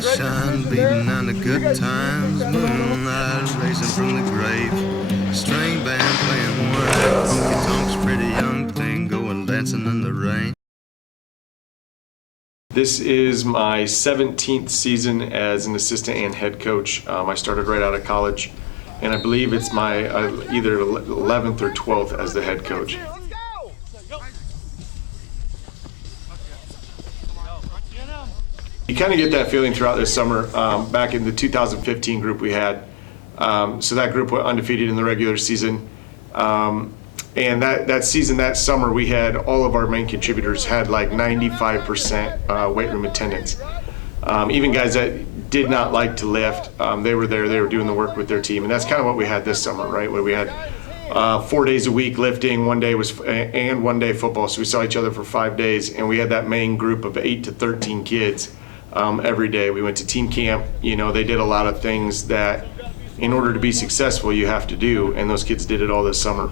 sunshine beating on the good times, moonlight racing from the grave, string band playing wine, honky tonks, pretty young thing going dancing in the rain. This is my 17th season as an assistant and head coach. I started right out of college, and I believe it's my either 11th or 12th as the head coach. You kind of get that feeling throughout this summer. Back in the 2015 group we had, so that group went undefeated in the regular season. And that season, that summer, we had all of our main contributors had like 95% weight room attendance. Even guys that did not like to lift, they were there, they were doing the work with their team. And that's kind of what we had this summer, right? Where we had 4 days a week lifting, 1 day and 1 day football. So we saw each other for 5 days, and we had that main group of 8 to 13 kids every day. We went to team camp. You know, they did a lot of things that in order to be successful you have to do, and those kids did it all this summer.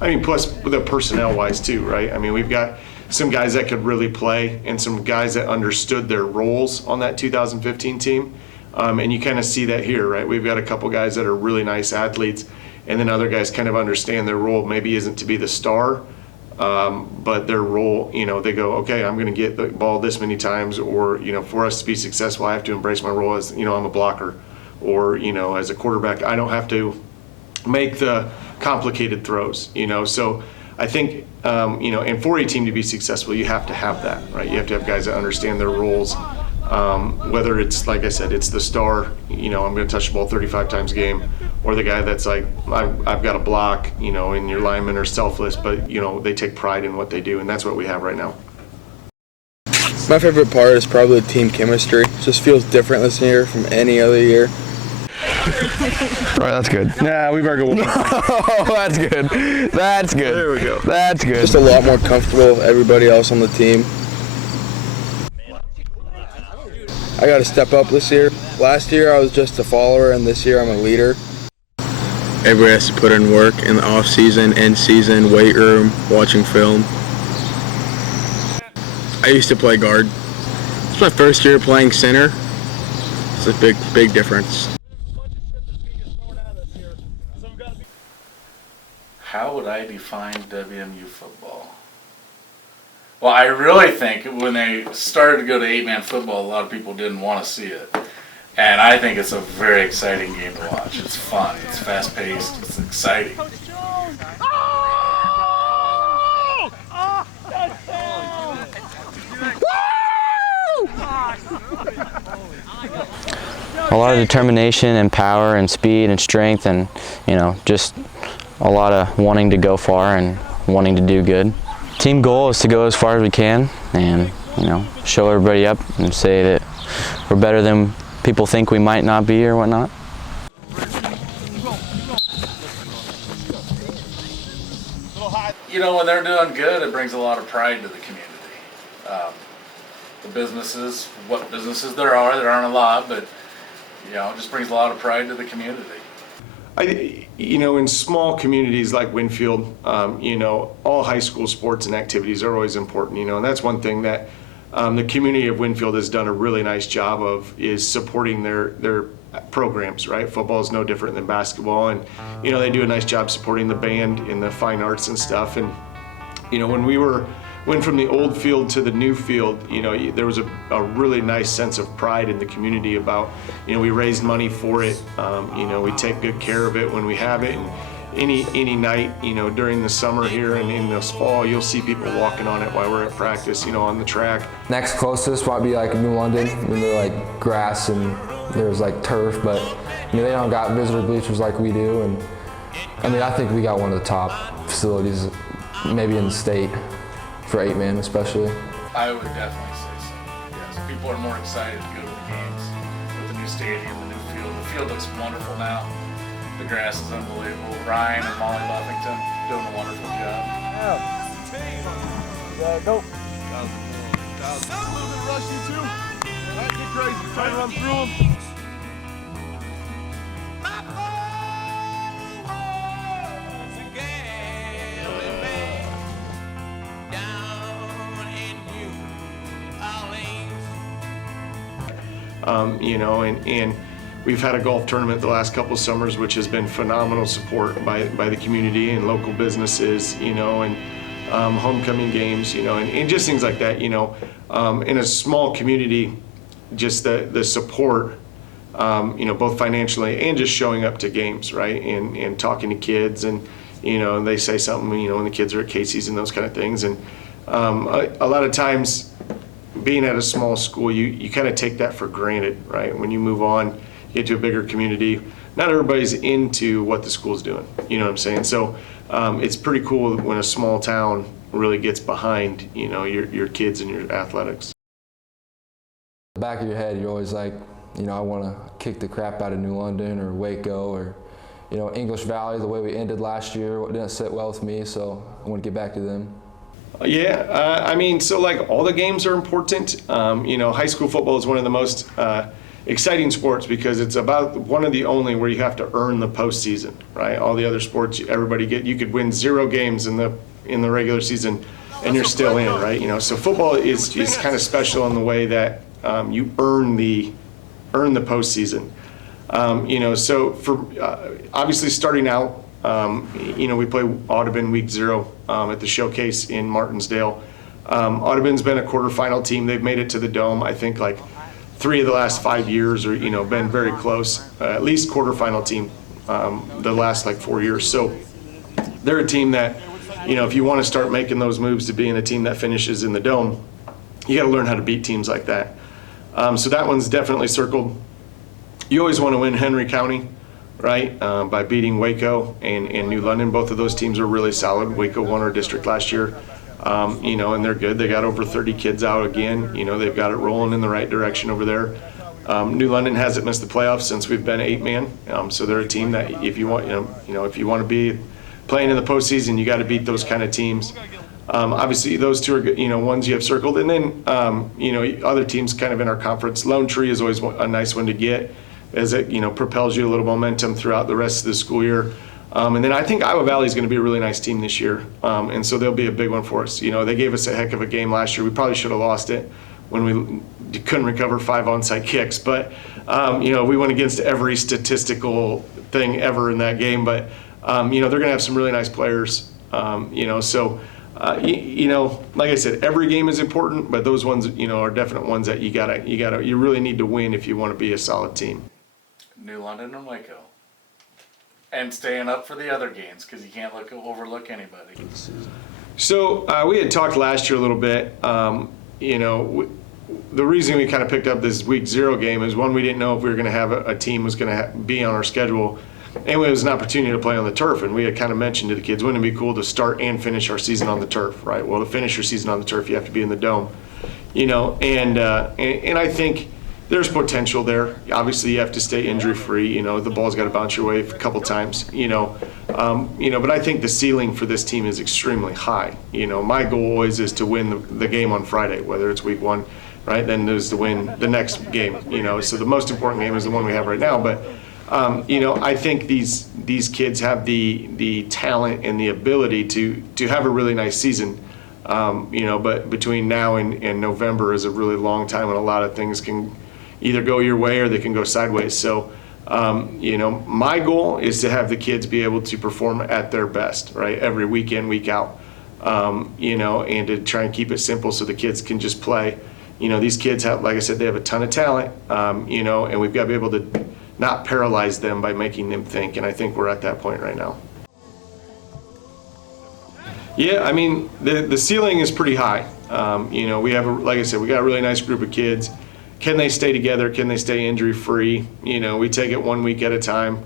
I mean, plus the personnel-wise too, right? I mean, we've got some guys that could really play and some guys that understood their roles on that 2015 team. And you kind of see that here, right? We've got a couple guys that are really nice athletes, and then other guys kind of understand their role maybe isn't to be the star, but their role, you know, they go, okay, I'm going to get the ball this many times, or, you know, for us to be successful, I have to embrace my role as, you know, I'm a blocker, or, you know, as a quarterback, I don't have to make the complicated throws, you know. So I think, you know, and for a team to be successful, you have to have that, right? You have to have guys that understand their roles, whether it's, like I said, it's the star, you know, I'm going to touch the ball 35 times a game, or the guy that's like, I've got a block, you know, and your linemen are selfless, but, you know, they take pride in what they do, and that's what we have right now. My favorite part is probably team chemistry. It just feels different this year from any other year. All right, that's good. Nah, we better go. Oh, that's good. That's good. There we go. That's good. Just a lot more comfortable with everybody else on the team. I got to step up this year. Last year I was just a follower, and this year I'm a leader. Everybody has to put in work in the off season, in season, weight room, watching film. I used to play guard. It's my first year playing center. It's a big difference. How would I define WMU football? Well, I really think when they started to go to 8-man football, a lot of people didn't want to see it. And I think it's a very exciting game to watch. It's fun, it's fast-paced, it's exciting. A lot of determination and power and speed and strength, and, you know, just a lot of wanting to go far and wanting to do good. Team goal is to go as far as we can and, you know, show everybody up and say that we're better than people think we might not be or whatnot. You know, when they're doing good, it brings a lot of pride to the community. The businesses, what businesses there aren't a lot, but, you know, it just brings a lot of pride to the community. You know, in small communities like Winfield, you know, all high school sports and activities are always important, you know, and that's one thing that the community of Winfield has done a really nice job of, is supporting their programs, right? Football is no different than basketball, and, you know, they do a nice job supporting the band and the fine arts and stuff. And, you know, when we went from the old field to the new field, you know, there was a really nice sense of pride in the community about, you know, we raised money for it, you know, we take good care of it when we have it, and any night, you know, during the summer here and in this fall, you'll see people walking on it while we're at practice, you know, on the track. Next closest might be like New London, when they're like grass and there's like turf, but, you know, they don't got visitor bleachers like we do, and I mean, I think we got one of the top facilities, maybe in the state, for 8-man especially. I would definitely say so. Yes, people are more excited to go to the games with the new stadium, the new field. The field looks wonderful now. The grass is unbelievable. Ryan and Molly Buffington doing a wonderful job. Go. Some a little bit rushy too. Might get crazy. Try to run through them. And we've had a golf tournament the last couple summers, which has been phenomenal support by the community and local businesses, and homecoming games, and just things like that, in a small community, just the support, both financially and just showing up to games, right, and talking to kids, and they say something, when the kids are at Casey's and those kind of things, and a lot of times, being at a small school, you kind of take that for granted, right? When you move on, get to a bigger community, not everybody's into what the school's doing, you know what I'm saying? So it's pretty cool when a small town really gets behind, your kids and your athletics. In the back of your head, you're always like, I want to kick the crap out of New London or Waco or, English Valley. The way we ended last year didn't sit well with me, so I want to get back to them. Yeah, so like all the games are important. High school football is one of the most exciting sports because it's about one of the only where you have to earn the postseason, right? All the other sports, you could win 0 games in the regular season and you're still in, right? So football is kind of special in the way that you earn the postseason. So for obviously starting out, we play Audubon week 0 at the Showcase in Martinsdale. Audubon's been a quarterfinal team. They've made it to the Dome, I think, like 3 of the last 5 years, or been very close. At least quarterfinal team the last 4 years. So they're a team that, if you want to start making those moves to being a team that finishes in the Dome, you got to learn how to beat teams like that. So that one's definitely circled. You always want to win Henry County, right, by beating Waco and New London. Both of those teams are really solid. Waco won our district last year, and they're good. They got over 30 kids out again. They've got it rolling in the right direction over there. New London hasn't missed the playoffs since we've been 8-man, so they're a team that if you want, if you want to be playing in the postseason, you got to beat those kind of teams. Obviously, those two are ones you have circled, and then other teams kind of in our conference. Lone Tree is always a nice one to get, as it propels you a little momentum throughout the rest of the school year. And then I think Iowa Valley is going to be a really nice team this year, and so they'll be a big one for us. They gave us a heck of a game last year. We probably should have lost it when we couldn't recover 5 onside kicks, but we went against every statistical thing ever in that game. But they're going to have some really nice players. So like I said, every game is important, but those ones are definite ones that you really need to win if you want to be a solid team. New London and Waco. And staying up for the other games because you can't overlook anybody. So we had talked last year a little bit. The reason we kind of picked up this week 0 game is, one, we didn't know if we were going to have a team was going to be on our schedule. And it was an opportunity to play on the turf, and we had kind of mentioned to the kids, wouldn't it be cool to start and finish our season on the turf, right? Well, to finish your season on the turf, you have to be in the Dome, and I think there's potential there. Obviously, you have to stay injury-free. The ball's got to bounce your way a couple times. But I think the ceiling for this team is extremely high. My goal always is to win the game on Friday, whether it's week 1, right? Then there's to win the next game. So the most important game is the one we have right now, but. I think these kids have the talent and the ability to have a really nice season, but between now and November is a really long time, and a lot of things can either go your way or they can go sideways. So, my goal is to have the kids be able to perform at their best, right, every week in, week out, and to try and keep it simple so the kids can just play. These kids have, like I said, they have a ton of talent, and we've got to be able to not paralyze them by making them think, and I think we're at that point right now. Yeah, the ceiling is pretty high. We have, like I said, we got a really nice group of kids. Can they stay together? Can they stay injury-free? We take it 1 week at a time.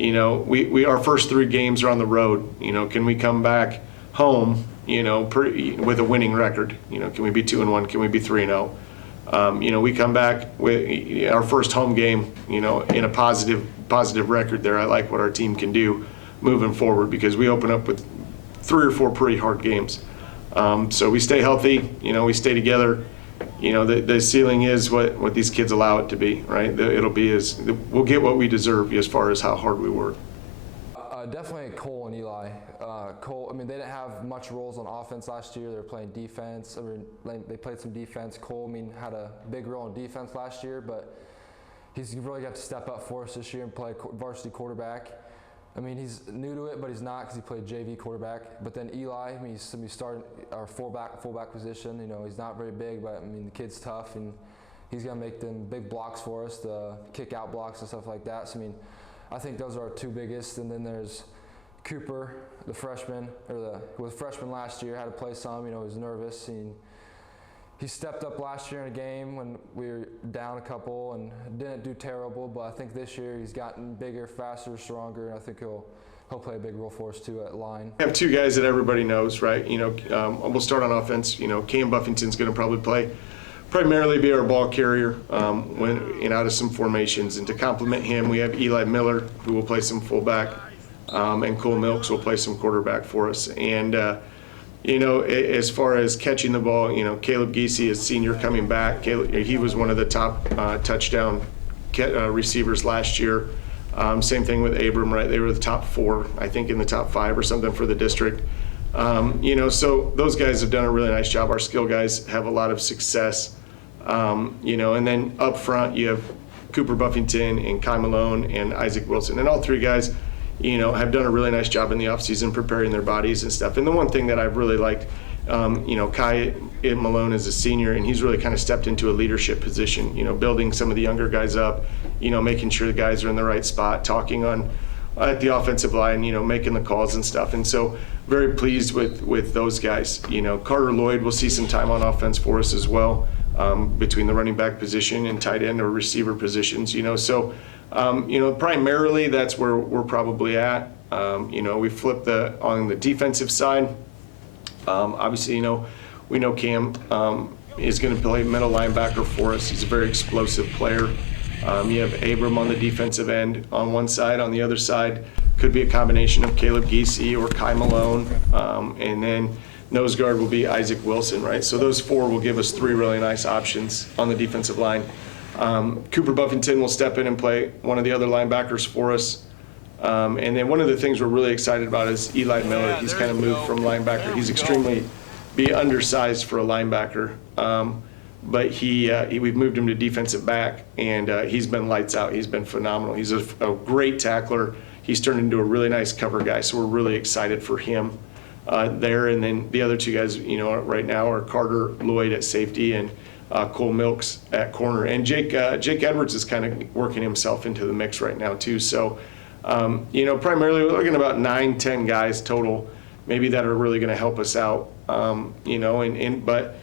Our first 3 games are on the road. Can we come back home, with a winning record? Can we be 2-1? Can we be 3-0? We come back with our first home game, in a positive record there. I like what our team can do moving forward because we open up with 3 or 4 pretty hard games. So we stay healthy, we stay together. The ceiling is what these kids allow it to be, right? We'll get what we deserve as far as how hard we work. Definitely Cole and Eli. Cole, they didn't have much roles on offense last year. They were playing defense. They played some defense. Cole, had a big role in defense last year, but he's really got to step up for us this year and play varsity quarterback. I mean, he's new to it, but he's not because he played JV quarterback. But then Eli, I mean, he's starting our fullback position. You know, he's not very big, but I mean, the kid's tough, and he's gonna make them big blocks for us, the kick out blocks and stuff like that. So I mean, I think those are our two biggest. And then there's Cooper, the freshman, who was a freshman last year, had to play some. You know, he was nervous. And he stepped up last year in a game when we were down a couple and didn't do terrible, but I think this year he's gotten bigger, faster, stronger, and I think he'll play a big role for us too at line. We have two guys that everybody knows, right? You know, we'll start on offense. You know, Cam Buffington's going to probably primarily be our ball carrier when out of some formations. And to complement him, we have Eli Miller, who will play some fullback, and Cole Milks will play some quarterback for us. And you know, as far as catching the ball, you know, Caleb Giese is senior coming back. He was one of the top touchdown receivers last year. Same thing with Abram, right? They were the top 4, I think, in the top 5 or something for the district. You know, so those guys have done a really nice job. Our skill guys have a lot of success. You know, and then up front you have Cooper Buffington and Kai Malone and Isaac Wilson, and all 3 guys, you know, have done a really nice job in the offseason preparing their bodies and stuff. And the one thing that I've really liked, you know, Kai Malone is a senior, and he's really kind of stepped into a leadership position, you know, building some of the younger guys up, you know, making sure the guys are in the right spot, talking at the offensive line, you know, making the calls and stuff. And so very pleased with those guys. You know, Carter Lloyd will see some time on offense for us as well, between the running back position and tight end or receiver positions, you know. So you know, primarily that's where we're probably at. You know, we flipped on the defensive side. Obviously, you know, we know Cam is going to play middle linebacker for us. He's a very explosive player. You have Abram on the defensive end on one side. On the other side could be a combination of Caleb Giese or Kai Malone. And then nose guard will be Isaac Wilson, right? So those 4 will give us 3 really nice options on the defensive line. Cooper Buffington will step in and play one of the other linebackers for us. And then one of the things we're really excited about is Eli Miller. He's kind of moved from linebacker. He's extremely undersized for a linebacker. But we've moved him to defensive back, and he's been lights out. He's been phenomenal. He's a great tackler. He's turned into a really nice cover guy, so we're really excited for him there. And then the other 2 guys, you know, right now are Carter Lloyd at safety and Cole Milks at corner. And Jake Edwards is kind of working himself into the mix right now too. So, you know, primarily we're looking at about 9-10 guys total, maybe, that are really going to help us out. You know, but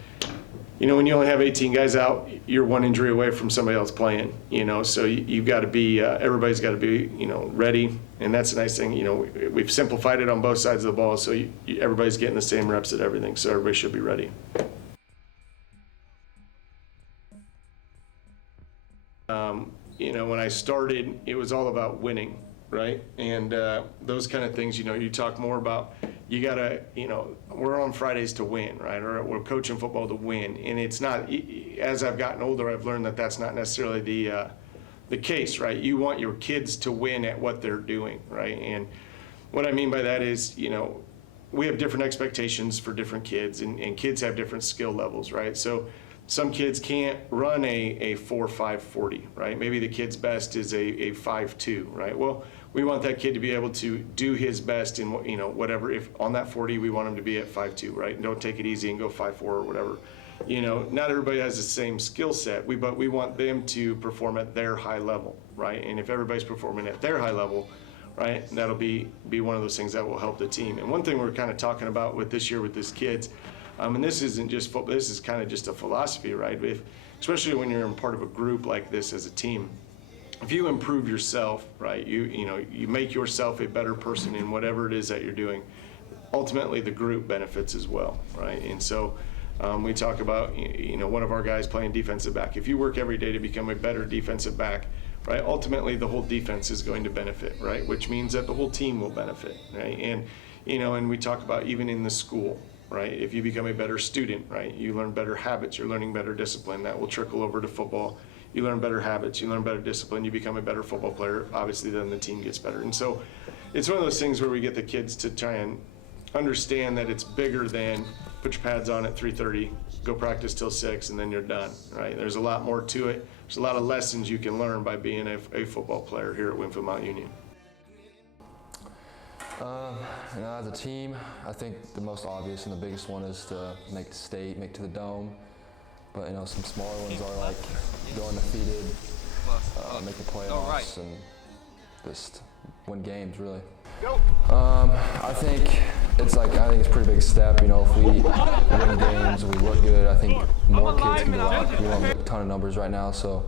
you know, when you only have 18 guys out, you're one injury away from somebody else playing. You know, so you've got to be, everybody's got to be, you know, ready. And that's a nice thing. You know, we've simplified it on both sides of the ball, so everybody's getting the same reps at everything. So everybody should be ready. You know, when I started, it was all about winning, right? And those kind of things, you know, you talk more about, you got to, you know, we're on Fridays to win, right? Or we're coaching football to win. And it's not, as I've gotten older, I've learned that that's not necessarily the case, right? You want your kids to win at what they're doing, right? And what I mean by that is, you know, we have different expectations for different kids, and kids have different skill levels, right? So some kids can't run a 4.5 40, right? Maybe the kid's best is a 5.2, right? Well, we want that kid to be able to do his best in, you know, whatever. If on that 40, we want him to be at 5.2, right? And don't take it easy and go 5.4 or whatever. You know, not everybody has the same skill set, but we want them to perform at their high level, right? And if everybody's performing at their high level, right, that'll be one of those things that will help the team. And one thing we're kind of talking about with this year with these kids, and this isn't just football, this is kind of just a philosophy, right? Especially when you're in part of a group like this as a team, if you improve yourself, right, you know, you make yourself a better person in whatever it is that you're doing, ultimately the group benefits as well, right? And so we talk about, you know, one of our guys playing defensive back. If you work every day to become a better defensive back, right, ultimately the whole defense is going to benefit, right, which means that the whole team will benefit, right? And, you know, and we talk about even in the school, right, if you become a better student, right, you learn better habits, you're learning better discipline, that will trickle over to football. You learn better habits, you learn better discipline, you become a better football player, obviously then the team gets better. And so it's one of those things where we get the kids to try and understand that it's bigger than put your pads on at 3:30, go practice till 6, and then you're done, right? There's a lot more to it. there's a lot of lessons you can learn by being a football player here at Winfield Mount Union. As a team, I think the most obvious and the biggest one is to make the state, make it to the dome. But some smaller ones are like go undefeated, make the playoffs, and just win games really. I think it's a pretty big step. If we win games, we look good. I think more kids can go out. We don't have a ton of numbers right now, so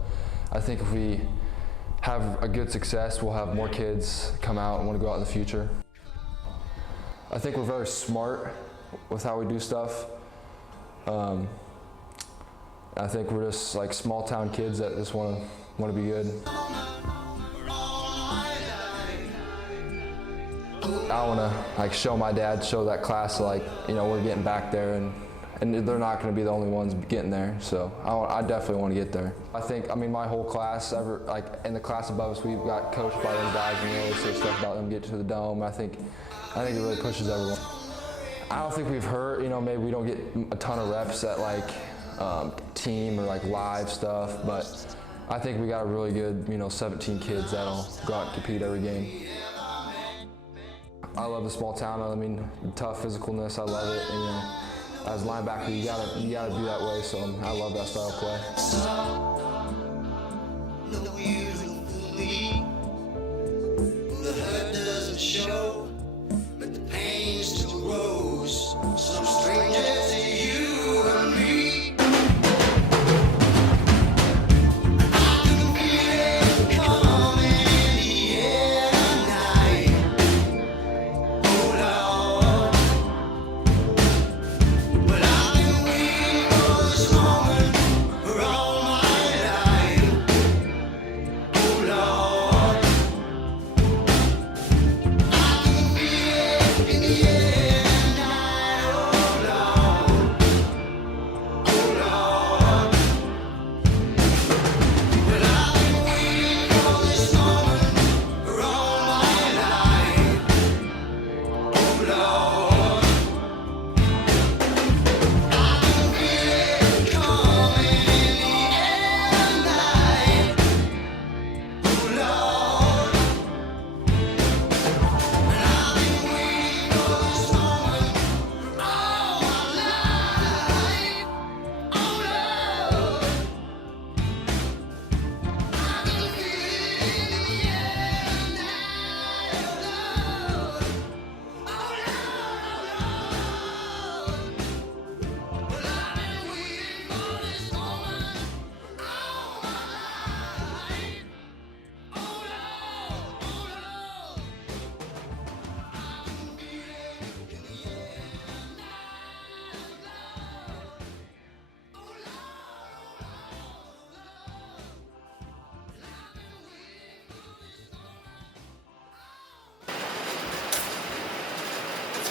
I think if we have a good success, we'll have more kids come out and want to go out in the future. I think we're very smart with how we do stuff. I think we're just like small town kids that just want to be good. I want to show my dad, show that class we're getting back there, and they're not going to be the only ones getting there. So I definitely want to get there. I think my whole class, in the class above us, we got coached by them guys, and they always say stuff about them getting to the dome. I think it really pushes everyone. I don't think we've heard, maybe we don't get a ton of reps at team or live stuff, but I think we got a really good, 17 kids that'll go out and compete every game. I love the small town. Tough physicalness, I love it. And, as a linebacker, you gotta be that way. So I love that style of play. The hurt doesn't show, but the pain still grows. Some stranger to you and me.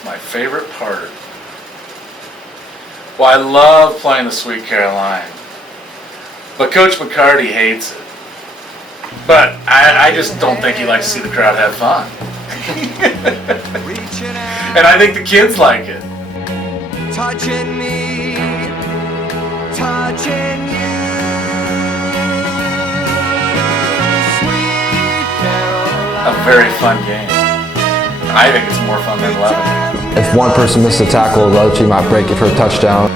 My favorite part. Well, I love playing the Sweet Caroline, but Coach McCarty hates it. But I just don't think he likes to see the crowd have fun. And I think the kids like it. Touching me, touching you. Sweet Caroline. A very fun game. I think it's more fun than 11. If one person misses a tackle, the other team might break it for a touchdown.